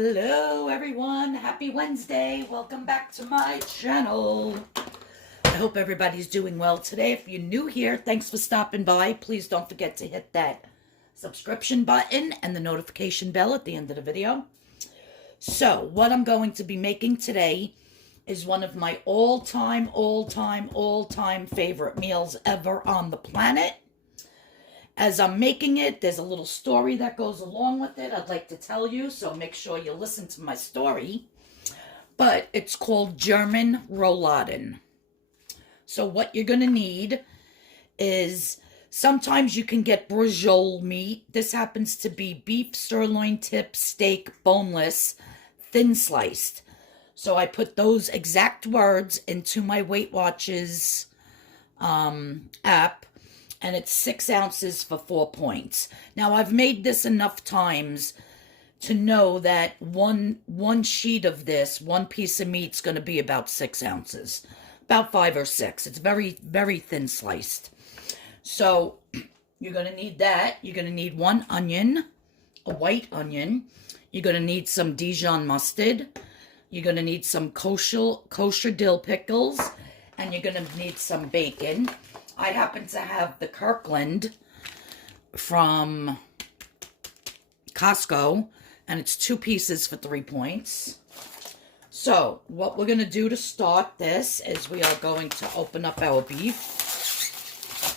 Hello everyone, happy Wednesday. Welcome back to my channel. I hope everybody's doing well today. If you're new here, thanks for stopping by. Please don't forget to hit that subscription button and the notification bell at the end of the video. So what I'm going to be making today is one of my all-time favorite meals ever on the planet. As I'm making it, there's a little story that goes along with it I'd like to tell you, so make sure you listen to my story. But it's called German Rouladen. So what you're going to need is, sometimes you can get Bracciole meat. This happens to be beef sirloin tip steak, boneless, thin sliced. So I put those exact words into my Weight Watchers app. And it's 6 ounces for 4 points. Now, I've made this enough times to know that one sheet of this, one piece of meat, is going to be about 6 ounces. About 5 or 6. It's very, very thin sliced. So, you're going to need that. You're going to need 1 onion, a white onion. You're going to need some Dijon mustard. You're going to need some kosher dill pickles. And you're going to need some bacon. I happen to have the Kirkland from Costco, and it's 2 pieces for 3 points. So, what we're going to do to start this is we are going to open up our beef.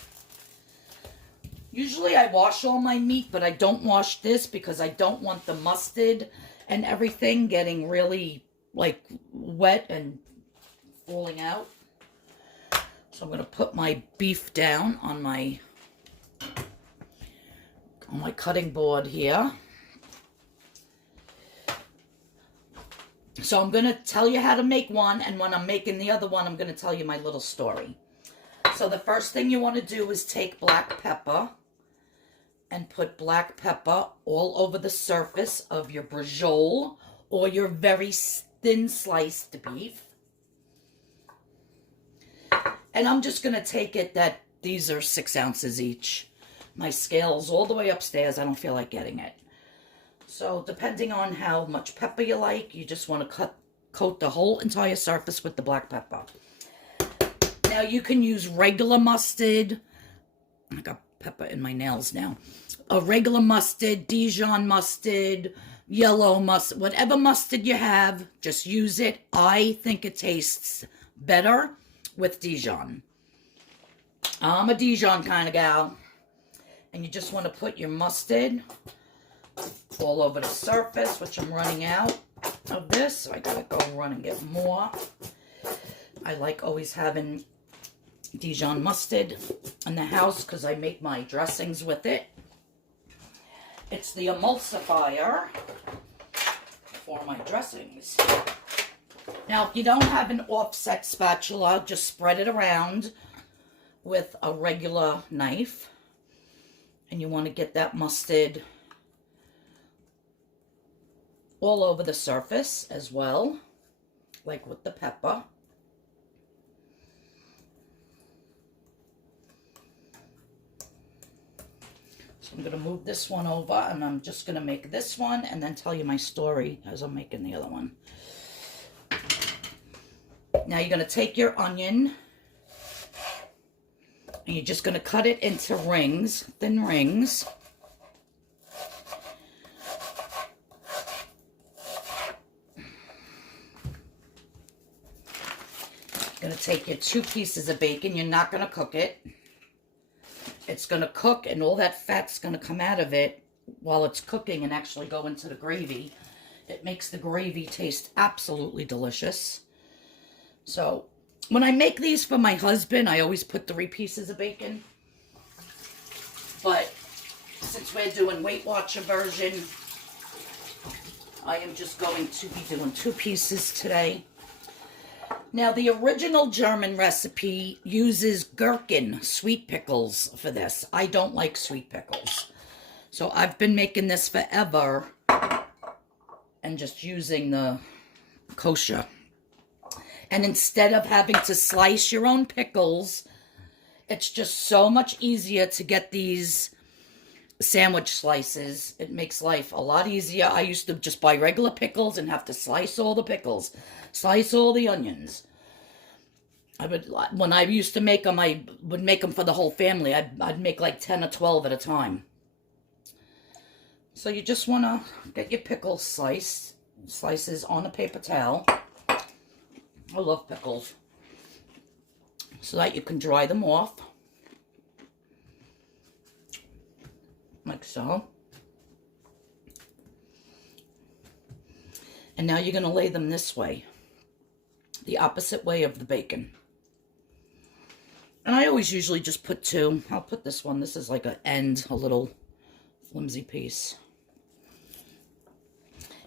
Usually I wash all my meat, but I don't wash this because I don't want the mustard and everything getting really, like, wet and falling out. So I'm going to put my beef down on my cutting board here. So I'm going to tell you how to make one, and when I'm making the other one, I'm going to tell you my little story. So the first thing you want to do is take black pepper and put black pepper all over the surface of your Bracciole or your very thin sliced beef. And I'm just going to take it that these are 6 ounces each. My scale's all the way upstairs. I don't feel like getting it. So depending on how much pepper you like, you just want to coat the whole entire surface with the black pepper. Now you can use regular mustard. I got pepper in my nails now. A regular mustard, Dijon mustard, yellow mustard, whatever mustard you have, just use it. I think it tastes better with Dijon. I'm a Dijon kind of gal. And you just want to put your mustard all over the surface, which I'm running out of this, so I gotta go run and get more. I like always having Dijon mustard in the house because I make my dressings with it. It's the emulsifier for my dressings. Now, if you don't have an offset spatula, just spread it around with a regular knife. And you want to get that mustard all over the surface as well, like with the pepper. So I'm going to move this one over, and I'm just going to make this one and then tell you my story as I'm making the other one. Now you're going to take your onion and you're just going to cut it into rings, thin rings. You're going to take your 2 pieces of bacon. You're not going to cook it. It's going to cook, and all that fat's going to come out of it while it's cooking and actually go into the gravy. It makes the gravy taste absolutely delicious. So, when I make these for my husband, I always put 3 pieces of bacon. But since we're doing Weight Watcher version, I am just going to be doing 2 pieces today. Now, the original German recipe uses gherkin, sweet pickles, for this. I don't like sweet pickles. So, I've been making this forever and just using the kosher. And instead of having to slice your own pickles, it's just so much easier to get these sandwich slices. It makes life a lot easier. I used to just buy regular pickles and have to slice all the pickles, slice all the onions. When I used to make them, I would make them for the whole family. I'd make like 10 or 12 at a time. So you just want to get your pickle slices on a paper towel. I love pickles. So that you can dry them off. Like so. And now you're going to lay them this way. The opposite way of the bacon. And I always usually just put two. I'll put this one. This is like a little flimsy piece.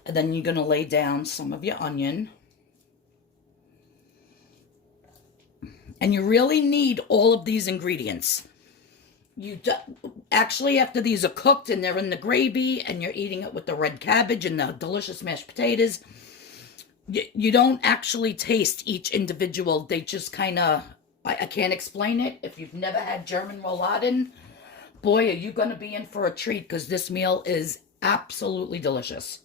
And then you're going to lay down some of your onion. And you really need all of these ingredients. Actually, after these are cooked and they're in the gravy and you're eating it with the red cabbage and the delicious mashed potatoes, you don't actually taste each individual. They just kind of, I can't explain it. If you've never had German Rouladen, boy, are you going to be in for a treat, because this meal is absolutely delicious.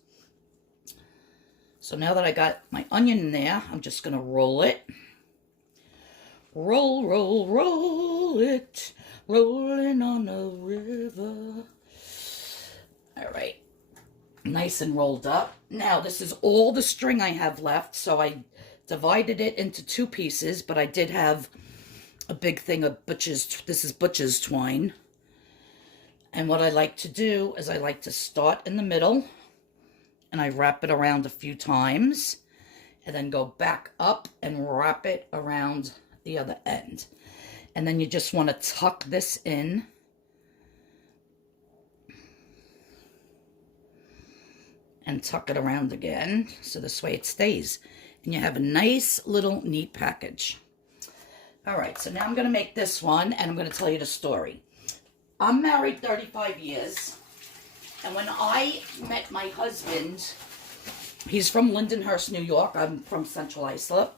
So now that I got my onion in there, I'm just going to roll it. Roll, roll, roll it. Rolling on a river. All right. Nice and rolled up. Now, this is all the string I have left, so I divided it into two pieces, but I did have a big thing of butcher's. This is butcher's twine. And what I like to do is I like to start in the middle, and I wrap it around a few times, and then go back up and wrap it around the other end. And then you just want to tuck this in. And tuck it around again, so this way it stays. And you have a nice little neat package. All right, so now I'm going to make this one, and I'm going to tell you the story. I'm married 35 years, and when I met my husband, he's from Lindenhurst, New York. I'm from Central Islip.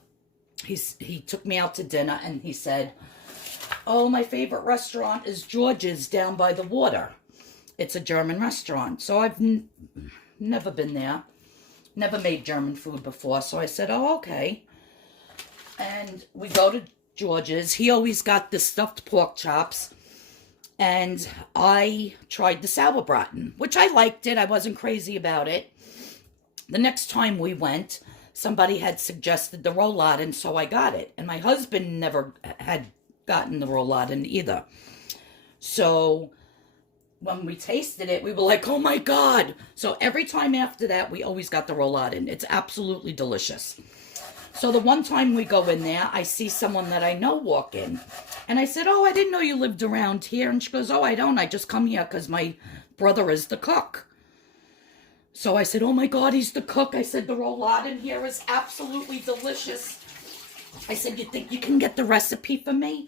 He took me out to dinner, and he said, "Oh, my favorite restaurant is George's down by the water. It's a German restaurant." So I've never been there. Never made German food before. So I said, "Oh, okay." And we go to George's. He always got the stuffed pork chops. And I tried the sauerbraten, which I liked it. I wasn't crazy about it. The next time we went, somebody had suggested the Rouladen, so I got it. And my husband never had gotten the Rouladen either. So when we tasted it, we were like, "Oh my God." So every time after that, we always got the Rouladen. It's absolutely delicious. So the one time we go in there, I see someone that I know walk in. And I said, "Oh, I didn't know you lived around here." And she goes, "Oh, I don't. I just come here because my brother is the cook." So I said, "Oh my God, he's the cook." I said, "The Rouladen here is absolutely delicious." I said, "You think you can get the recipe for me?"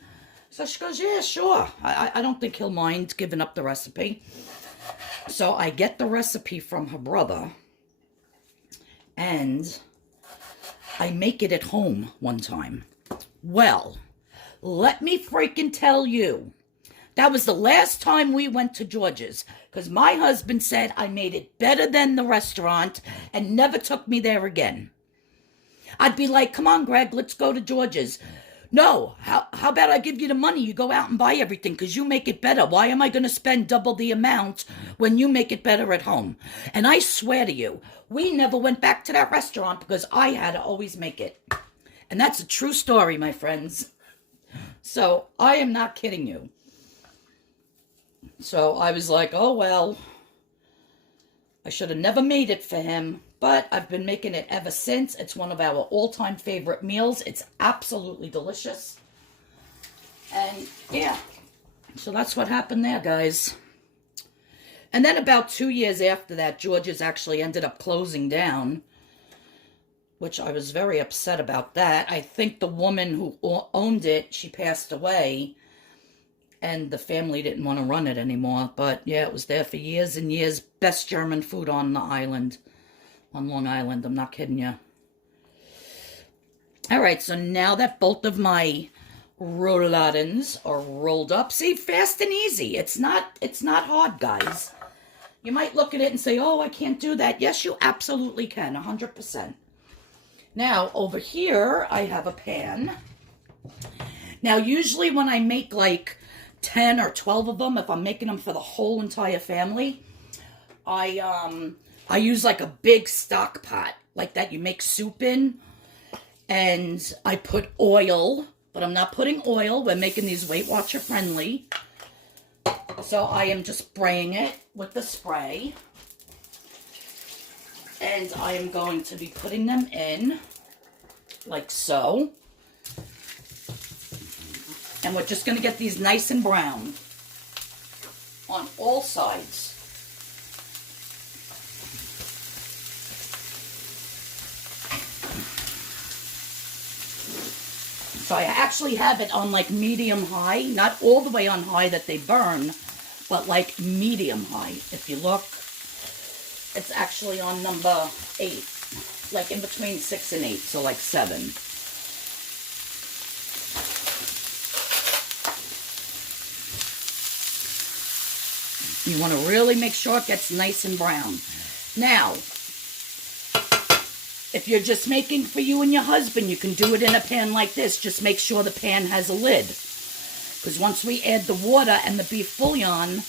So she goes, "Yeah, sure. I don't think he'll mind giving up the recipe." So I get the recipe from her brother, and I make it at home one time. Well, let me freaking tell you, that was the last time we went to George's, because my husband said I made it better than the restaurant and never took me there again. I'd be like, "Come on, Greg, let's go to George's." "No, how about I give you the money? You go out and buy everything because you make it better. Why am I going to spend double the amount when you make it better at home?" And I swear to you, we never went back to that restaurant because I had to always make it. And that's a true story, my friends. So I am not kidding you. So I was like, "Oh, well, I should have never made it for him." But I've been making it ever since. It's one of our all-time favorite meals. It's absolutely delicious. And yeah, so that's what happened there, guys. And then about 2 years after that, George's actually ended up closing down, which I was very upset about that. I think the woman who owned it, she passed away, and the family didn't want to run it anymore. But yeah, it was there for years and years. Best German food on the island. On Long Island, I'm not kidding you. All right, so now that both of my Rouladens or rolled up. See, fast and easy. It's not hard, guys. You might look at it and say, oh, I can't do that. Yes, you absolutely can, 100%. Now, over here, I have a pan. Now, usually when I make like 10 or 12 of them, if I'm making them for the whole entire family, I use like a big stock pot, like that you make soup in. And I put oil, but I'm not putting oil. We're making these Weight Watcher friendly. So I am just spraying it with the spray. And I am going to be putting them in like so. And we're just going to get these nice and brown on all sides. So I actually have it on like medium high, not all the way on high that they burn, but like medium high. If you look, it's actually on number 8, like in between 6 and 8, so like 7. You want to really make sure it gets nice and brown. Now, if you're just making for you and your husband, you can do it in a pan like this. Just make sure the pan has a lid. Because once we add the water and the beef bouillon,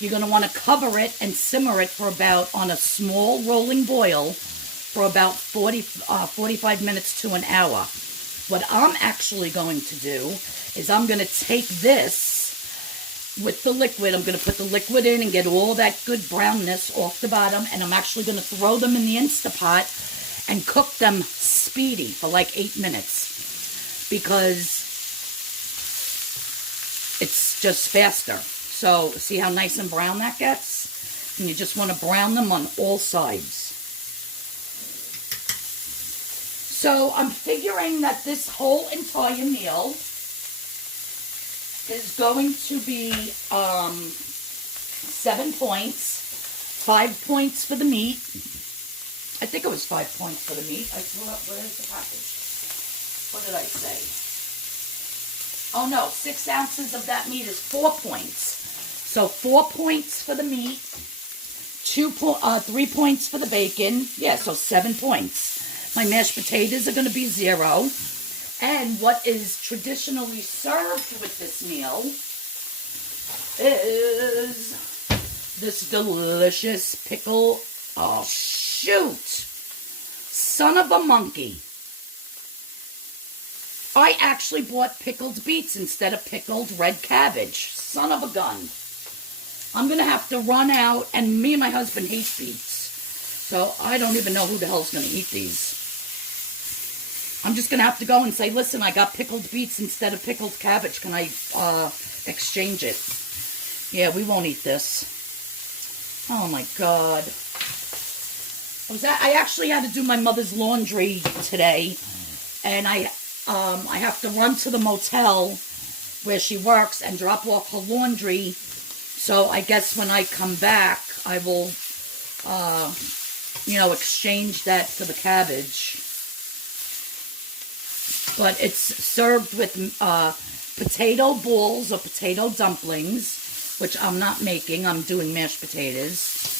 you're going to want to cover it and simmer it for about, on a small rolling boil, for about 45 minutes to an hour. What I'm actually going to do is I'm going to take this with the liquid. I'm going to put the liquid in and get all that good brownness off the bottom. And I'm actually going to throw them in the Instapot and cook them speedy for like 8 minutes because it's just faster. So see how nice and brown that gets? And you just want to brown them on all sides. So I'm figuring that this whole entire meal is going to be 7 points, 5 points for the meat. I think it was 5 points for the meat. I threw up, where's the package? What did I say? Oh no, 6 ounces of that meat is 4 points. So 4 points for the meat, 3 points for the bacon. Yeah, so 7 points. My mashed potatoes are going to be 0. And what is traditionally served with this meal is this delicious pickle. Oh, shoot. Son of a monkey. I actually bought pickled beets instead of pickled red cabbage. Son of a gun. I'm going to have to run out, and me and my husband hate beets. So I don't even know who the hell's going to eat these. I'm just going to have to go and say, listen, I got pickled beets instead of pickled cabbage. Can I exchange it? Yeah, we won't eat this. Oh, my God. I actually had to do my mother's laundry today, and I have to run to the motel where she works and drop off her laundry. So I guess when I come back, I will, exchange that for the cabbage. But it's served with potato balls or potato dumplings, which I'm not making. I'm doing mashed potatoes.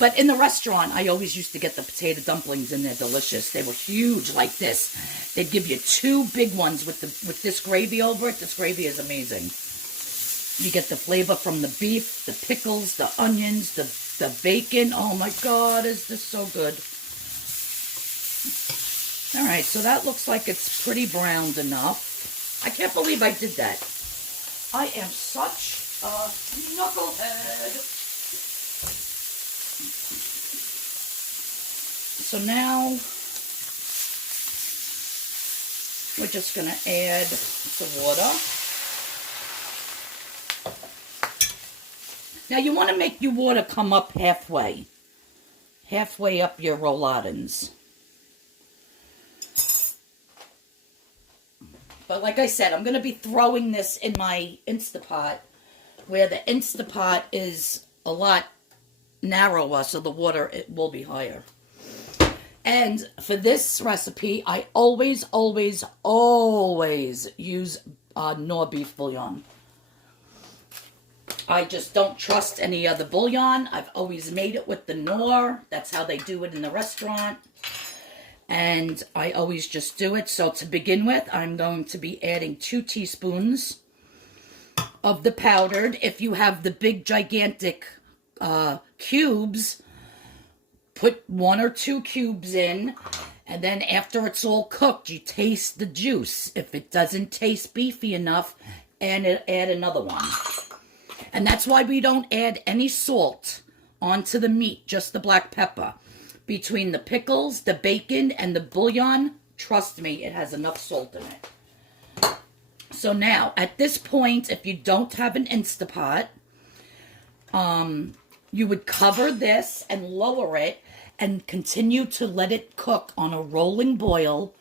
But in the restaurant, I always used to get the potato dumplings, and they're delicious. They were huge like this. They'd give you 2 big ones with this gravy over it. This gravy is amazing. You get the flavor from the beef, the pickles, the onions, the bacon. Oh my God, is this so good. All right, so that looks like it's pretty browned enough. I can't believe I did that. I am such a knucklehead. So now we're just going to add the water. Now you want to make your water come up halfway up your Rouladens. But like I said, I'm going to be throwing this in my Instapot, where the Instapot is a lot narrower, so the water will be higher. And for this recipe, I always use nor beef bouillon. I just don't trust any other bouillon. I've always made it with the Knorr. That's how they do it in the restaurant. And I always just do it. So to begin with, I'm going to be adding 2 teaspoons of the powdered. If you have the big, gigantic cubes, put 1 or 2 cubes in. And then after it's all cooked, you taste the juice. If it doesn't taste beefy enough, add another one. And that's why we don't add any salt onto the meat, just the black pepper. Between the pickles, the bacon, and the bouillon, trust me, it has enough salt in it. So now, at this point, if you don't have an Instapot, you would cover this and lower it and continue to let it cook on a rolling boil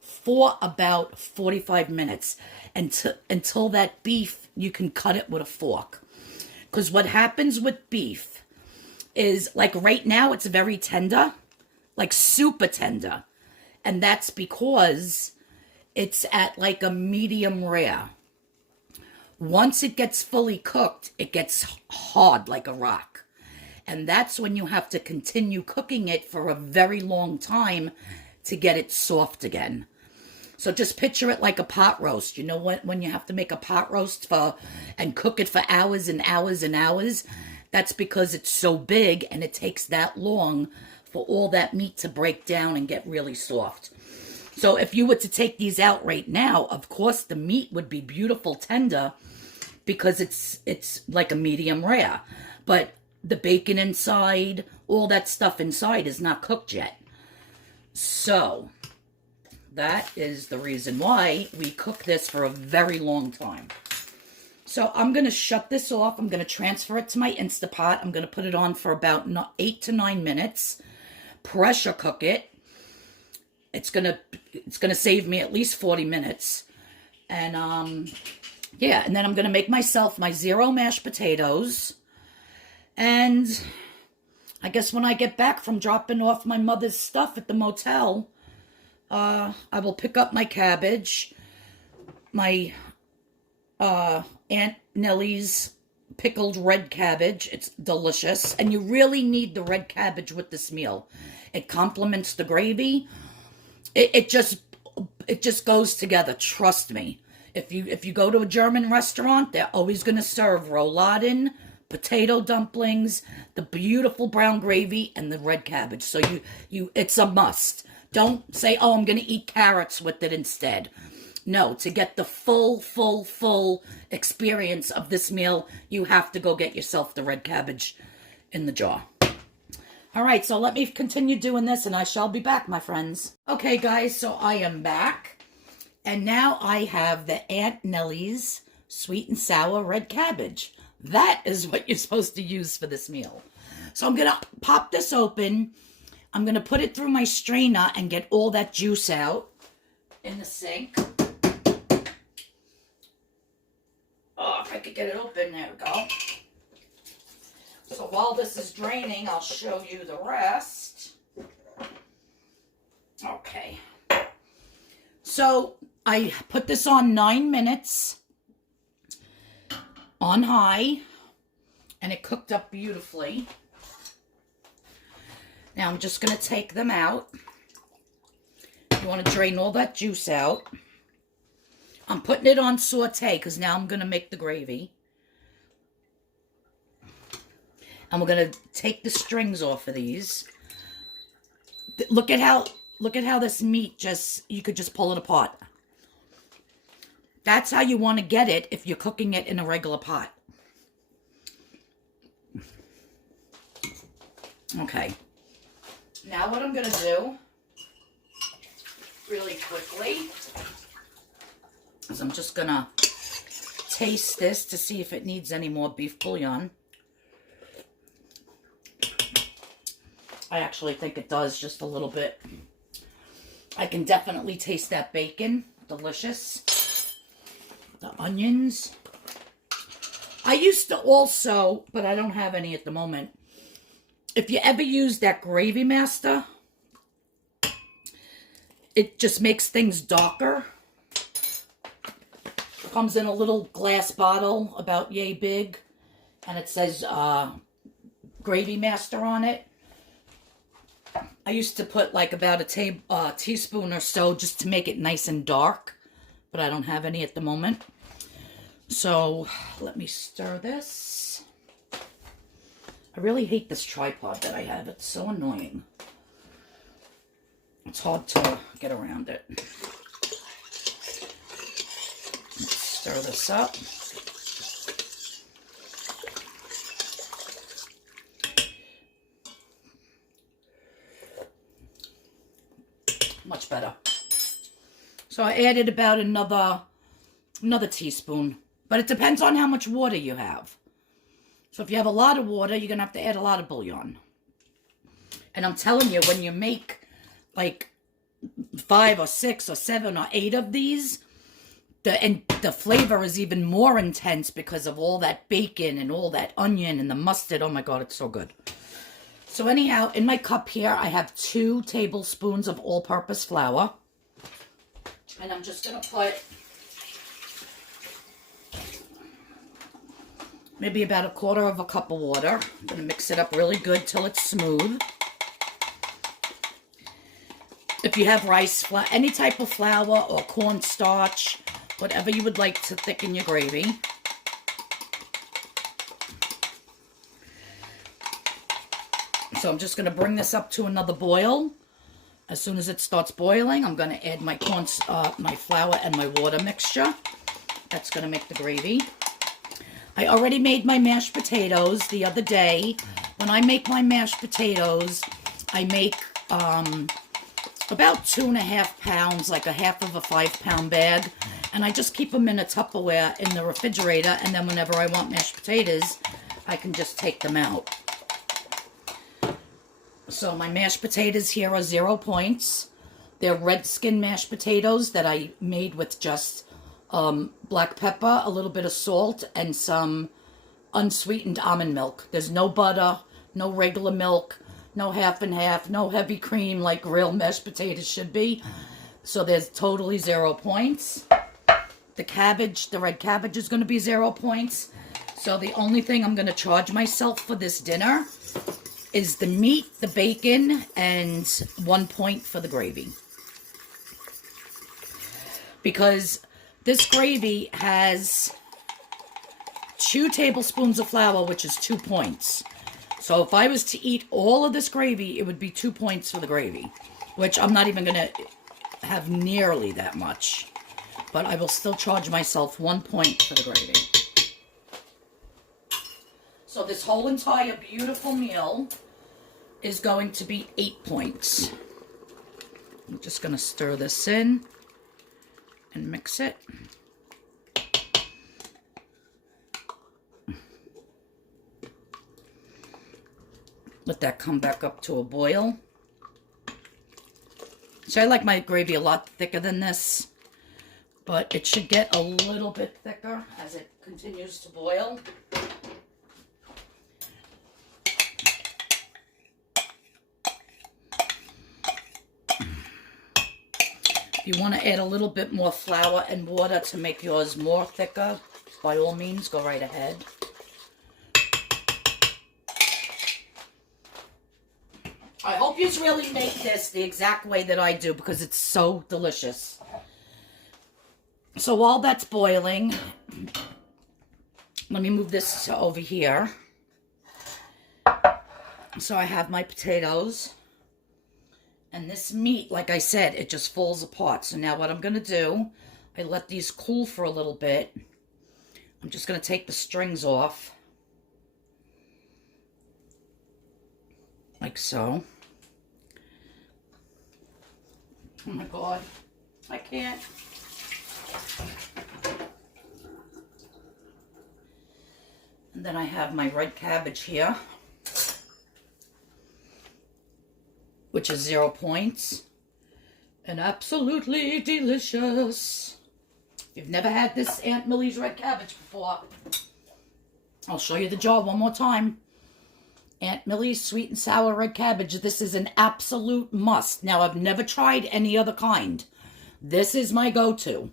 for about 45 minutes until that beef, you can cut it with a fork. Because what happens with beef is, like right now, it's very tender, like super tender. And that's because it's at like a medium rare. Once it gets fully cooked, it gets hard like a rock. And that's when you have to continue cooking it for a very long time to get it soft again. So just picture it like a pot roast. You know when you have to make a pot roast and cook it for hours and hours and hours? That's because it's so big and it takes that long for all that meat to break down and get really soft. So if you were to take these out right now, of course the meat would be beautiful tender because it's like a medium rare. But the bacon inside, all that stuff inside is not cooked yet. So that is the reason why we cook this for a very long time. So I'm going to shut this off. I'm going to transfer it to my Instapot. I'm going to put it on for about 8 to 9 minutes. Pressure cook it. It's going to save me at least 40 minutes. And yeah, and then I'm going to make myself my 0 mashed potatoes. And I guess when I get back from dropping off my mother's stuff at the motel, I will pick up my cabbage, my Aunt Nellie's pickled red cabbage. It's delicious. And you really need the red cabbage with this meal. It complements the gravy. It just goes together. Trust me. If you go to a German restaurant, they're always going to serve rouladen, potato dumplings, the beautiful brown gravy, and the red cabbage. So it's a must. Don't say, oh, I'm going to eat carrots with it instead. No, to get the full experience of this meal, you have to go get yourself the red cabbage in the jar. All right, so let me continue doing this, and I shall be back, my friends. Okay, guys, so I am back, and now I have the Aunt Nellie's sweet and sour red cabbage. That is what you're supposed to use for this meal. So I'm going to pop this open. I'm going to put it through my strainer and get all that juice out in the sink. Oh, if I could get it open, there we go. So while this is draining, I'll show you the rest. Okay. So I put this on 9 minutes on high, and it cooked up beautifully. Now I'm just going to take them out. You want to drain all that juice out. I'm putting it on saute because now I'm going to make the gravy. And we're going to take the strings off of these. Look at how this meat you could just pull it apart. That's how you want to get it if you're cooking it in a regular pot. Okay. Now what I'm going to do, really quickly, is I'm just going to taste this to see if it needs any more beef bouillon. I actually think it does just a little bit. I can definitely taste that bacon. Delicious. The onions. I used to also, but I don't have any at the moment. If you ever use that Gravy Master, it just makes things darker. comes in a little glass bottle about yay big, and it says Gravy Master on it. I used to put like about a teaspoon or so just to make it nice and dark, but I don't have any at the moment. So let me stir this. I really hate this tripod that I have. It's so annoying. It's hard to get around it. Let's stir this up. Much better. So I added about another teaspoon, but it depends on how much water you have. So if you have a lot of water, you're gonna have to add a lot of bouillon. And I'm telling you, when you make like 5 or 6 or 7 or 8 of these, the flavor is even more intense because of all that bacon and all that onion and the mustard. Oh my God, it's so good. So anyhow, in my cup here, I have 2 tablespoons of all-purpose flour. And I'm just going to put maybe about 1/4 cup of water. I'm going to mix it up really good till it's smooth. If you have rice flour, any type of flour or cornstarch, whatever you would like to thicken your gravy. So I'm just going to bring this up to another boil. As soon as it starts boiling, I'm going to add my flour and my water mixture. That's going to make the gravy. I already made my mashed potatoes the other day. When I make my mashed potatoes, I make about 2.5 pounds, like a half of a 5-pound bag. And I just keep them in a Tupperware in the refrigerator. And then whenever I want mashed potatoes, I can just take them out. So my mashed potatoes here are 0 points. They're red skin mashed potatoes that I made with just black pepper, a little bit of salt, and some unsweetened almond milk. There's no butter, no regular milk, no half and half, no heavy cream like real mashed potatoes should be. So there's totally 0 points. The cabbage, the red cabbage is going to be 0 points. So the only thing I'm going to charge myself for this dinner is the meat, the bacon, and 1 point for the gravy. Because this gravy has 2 tablespoons of flour, which is 2 points. So if I was to eat all of this gravy, it would be 2 points for the gravy, which I'm not even going to have nearly that much. But I will still charge myself 1 point for the gravy. So this whole entire beautiful meal is going to be 8 points. I'm just going to stir this in and mix it. Let that come back up to a boil. So I like my gravy a lot thicker than this, but it should get a little bit thicker as it continues to boil. If you want to add a little bit more flour and water to make yours more thicker, by all means, go right ahead. I hope you really make this the exact way that I do because it's so delicious. So while that's boiling, let me move this to over here. So I have my potatoes. And this meat, like I said, it just falls apart. So now what I'm going to do, I let these cool for a little bit. I'm just going to take the strings off. Like so. Oh my God. I can't. And then I have my red cabbage here, which is 0 points, and absolutely delicious. If you've never had this Aunt Millie's red cabbage before, I'll show you the jar one more time. Aunt Millie's sweet and sour red cabbage. This is an absolute must. Now, I've never tried any other kind. This is my go-to.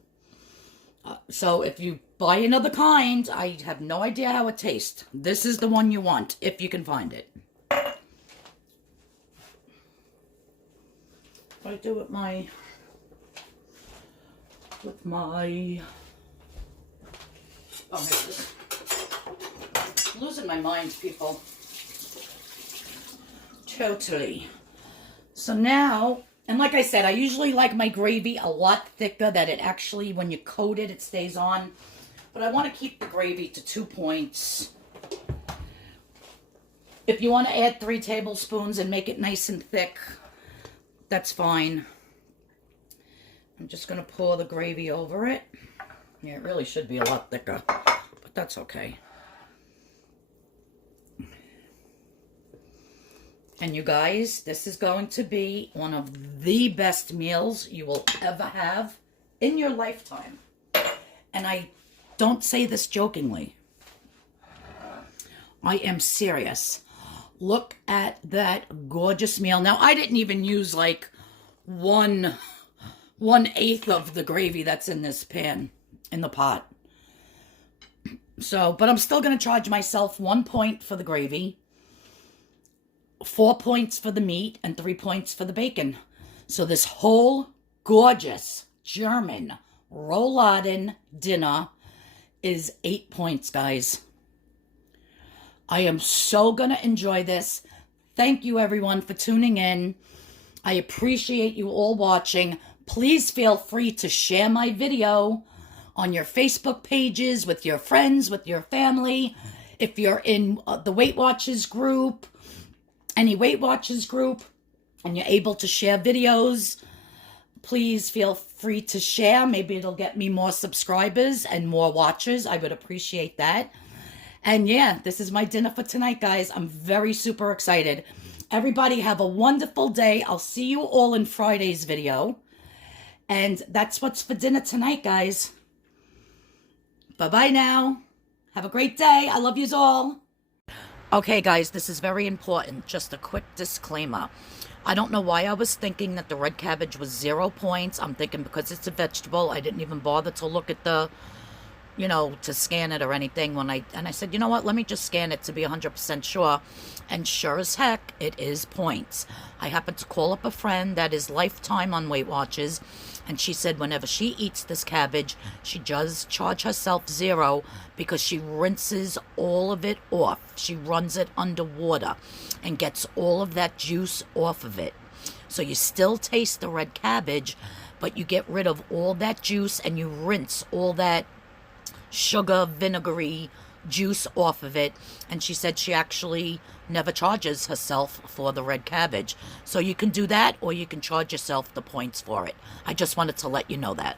So if you buy another kind, I have no idea how it tastes. This is the one you want, if you can find it. I do with my oh, here it is. I'm losing my mind, people. Totally. So now, and like I said, I usually like my gravy a lot thicker, that it actually, when you coat it, it stays on. But I want to keep the gravy to 2 points. If you want to add 3 tablespoons and make it nice and thick, that's fine. I'm just going to pour the gravy over it. Yeah, it really should be a lot thicker, but that's okay. And you guys, this is going to be one of the best meals you will ever have in your lifetime. And I don't say this jokingly. I am serious. Look at that gorgeous meal. Now, I didn't even use like 1/8 of the gravy that's in this pan, in the pot. So, but I'm still going to charge myself 1 point for the gravy, 4 points for the meat, and 3 points for the bacon. So this whole gorgeous German Rouladen dinner is 8 points, guys. I am so going to enjoy this. Thank you, everyone, for tuning in. I appreciate you all watching. Please feel free to share my video on your Facebook pages, with your friends, with your family. If you're in the Weight Watchers group, any Weight Watchers group, and you're able to share videos, please feel free to share. Maybe it'll get me more subscribers and more watchers. I would appreciate that. And yeah, this is my dinner for tonight, guys. I'm very super excited. Everybody have a wonderful day. I'll see you all in Friday's video. And that's what's for dinner tonight, guys. Bye-bye now. Have a great day. I love yous all. Okay, guys, this is very important. Just a quick disclaimer. I don't know why I was thinking that the red cabbage was 0 points. I'm thinking because it's a vegetable. I didn't even bother to look at the, to scan it or anything. And I said, you know what, let me just scan it to be 100% sure. And sure as heck, it is points. I happened to call up a friend that is lifetime on Weight Watchers, and she said whenever she eats this cabbage, she does charge herself 0 because she rinses all of it off. She runs it under water and gets all of that juice off of it. So you still taste the red cabbage, but you get rid of all that juice and you rinse all that sugar, vinegary juice off of it. And she said she actually never charges herself for the red cabbage. So you can do that, or you can charge yourself the points for it. I just wanted to let you know that.